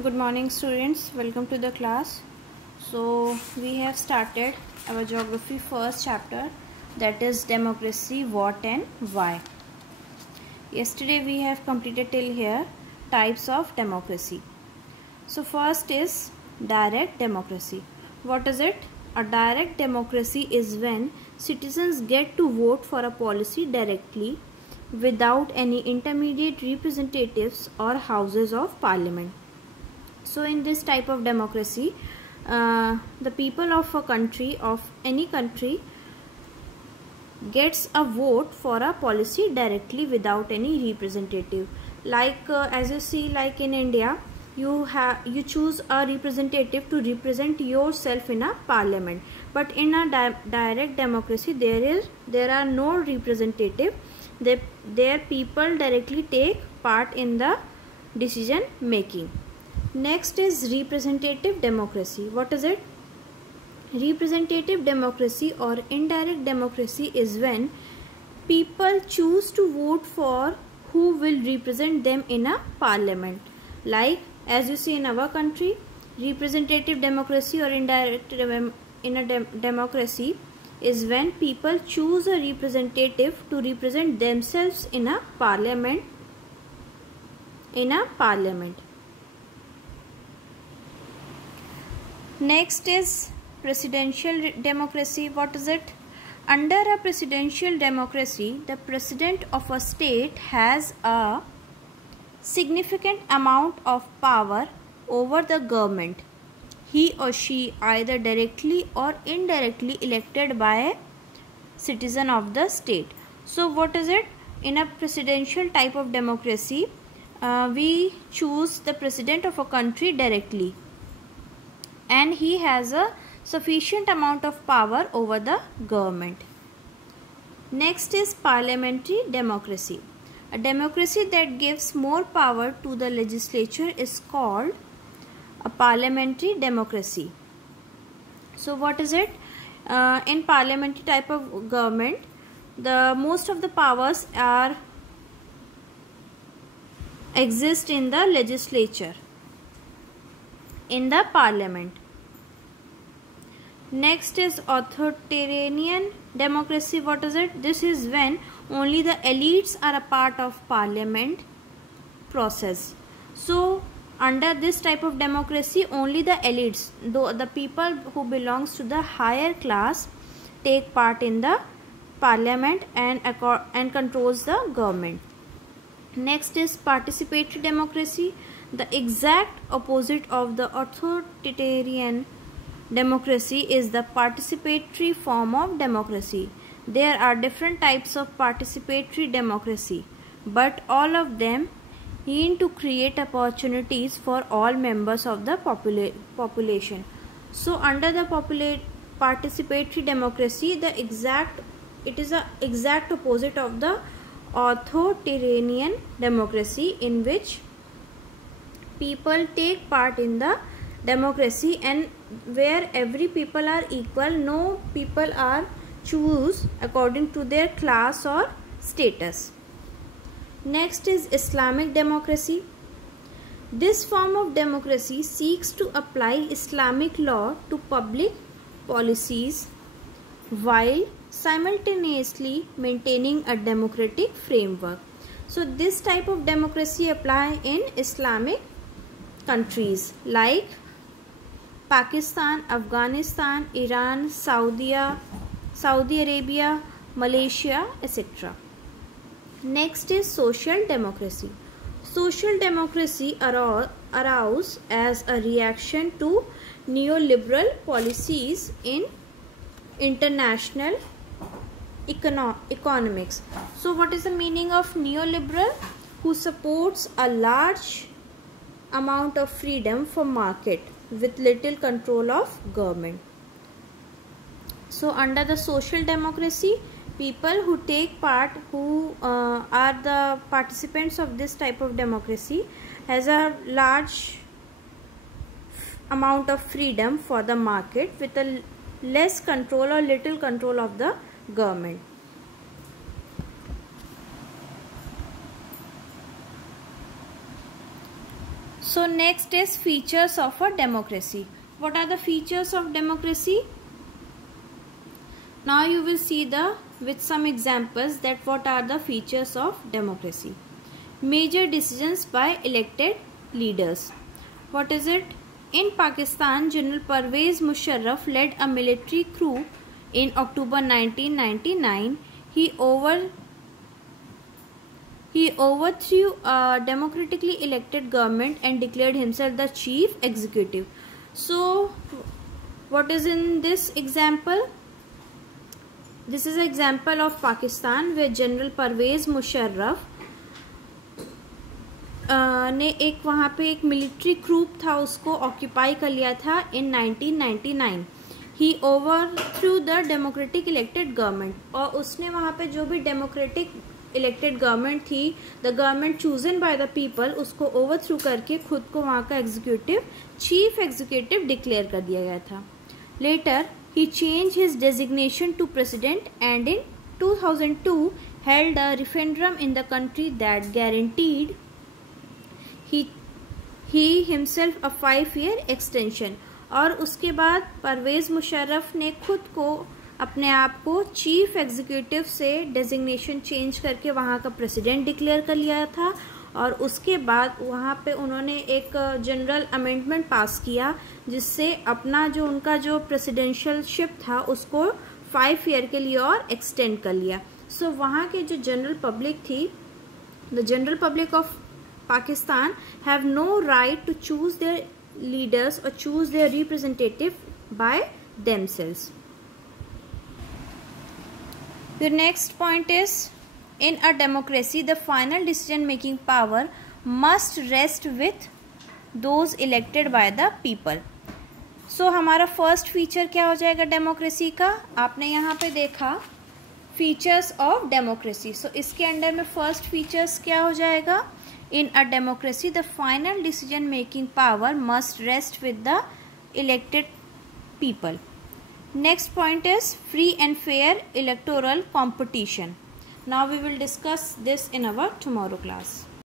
Good morning students, welcome to the class. So we have started our geography first chapter, that is democracy, what and why. Yesterday we have completed till here types of democracy. So first is direct democracy. What is it? A direct democracy is when citizens get to vote for a policy directly without any intermediate representatives or houses of parliament. So in this type of democracy, the people of a country, of any country, gets a vote for a policy directly without any representative. Like as you see, like in India, you choose a representative to represent yourself in a parliament. But in a direct democracy, there are no representative. Their people directly take part in the decision making. Next is representative democracy. What is it? Representative democracy or indirect democracy is when people choose to vote for who will represent them in a parliament. Like as you see in our country, representative democracy or indirect in a democracy is when people choose a representative to represent themselves in a parliament. Next is presidential democracy. What is it? Under a presidential democracy, the president of a state has a significant amount of power over the government. He or she either directly or indirectly elected by a citizen of the state. So what is it? In a presidential type of democracy, we choose the president of a country directly, and he has a sufficient amount of power over the government. Next is parliamentary democracy. A democracy that gives more power to the legislature is called a parliamentary democracy. So what is it? In parliamentary type of government, the most of the powers exist in the legislature, in the parliament. Next is authoritarian democracy. What is it? This is when only the elites are a part of parliament process. So under this type of democracy, only the elites, though the people who belongs to the higher class, take part in the parliament and controls the government. Next is participatory democracy, the exact opposite of the authoritarian democracy is the participatory form of democracy. There are different types of participatory democracy, but all of them aim to create opportunities for all members of the population. So under the participatory democracy, it is the exact opposite of the authoritarian democracy, in which people take part in the democracy and where every people are equal. No people are choose according to their class or status. Next is Islamic democracy. This form of democracy seeks to apply Islamic law to public policies while simultaneously maintaining a democratic framework. So this type of democracy apply in Islamic countries like Pakistan, Afghanistan, Iran, Saudi Arabia, Malaysia, etc. Next is social democracy. Social democracy arose as a reaction to neoliberal policies in international economics. So what is the meaning of neoliberal? Who supports a large amount of freedom for market with little control of government. So under the social democracy, people who take part, who are the participants of this type of democracy, has a large amount of freedom for the market with a less control or little control of the government. So next is features of a democracy. What are the features of democracy? Now you will see with some examples that what are the features of democracy. Major decisions by elected leaders. What is it? In Pakistan, General Pervez Musharraf led a military coup in October 1999. He overthrew a democratically elected government and declared himself the chief executive. So, what is in this example? This is an example of Pakistan where General Pervez Musharraf ने एक वहाँ पे एक military group था उसको occupy कर लिया था इन 1999. ही ओवरथ्रू द डेमोक्रेटिक इलेक्टेड गवर्नमेंट, और उसने वहाँ पे जो भी डेमोक्रेटिक इलेक्टेड गवर्नमेंट थी, the government chosen by the people, उसको ओवरथ्रू करके खुद को वहाँ का चीफ एग्जीक्यूटिव डिक्लेयर कर दिया गया था. Later he changed his designation to president and in 2002 held a referendum in the country that guaranteed he himself a 5-year extension. और उसके बाद परवेज मुशर्रफ ने खुद को अपने आप को चीफ एग्जीक्यूटिव से डेजिग्नेशन चेंज करके वहाँ का प्रेसिडेंट डिक्लेयर कर लिया था. और उसके बाद वहाँ पे उन्होंने एक जनरल अमेंडमेंट पास किया जिससे अपना जो उनका जो प्रेसिडेंशियलशिप था उसको 5 ईयर के लिए और एक्सटेंड कर लिया. सो वहाँ के जो जनरल पब्लिक थी, the general public of Pakistan have no right to choose their leaders और choose their representative by themselves. The next point is, in a democracy, the final decision-making power must rest with those elected by the people. So हमारा first feature क्या हो जाएगा democracy का? आपने यहाँ पे देखा फीचर्स ऑफ डेमोक्रेसी. सो इसके अंडर में फर्स्ट फीचर्स क्या हो जाएगा? In a democracy the final decision making power must rest with the elected people. Next point is free and fair electoral competition. Now we will discuss this in our tomorrow class.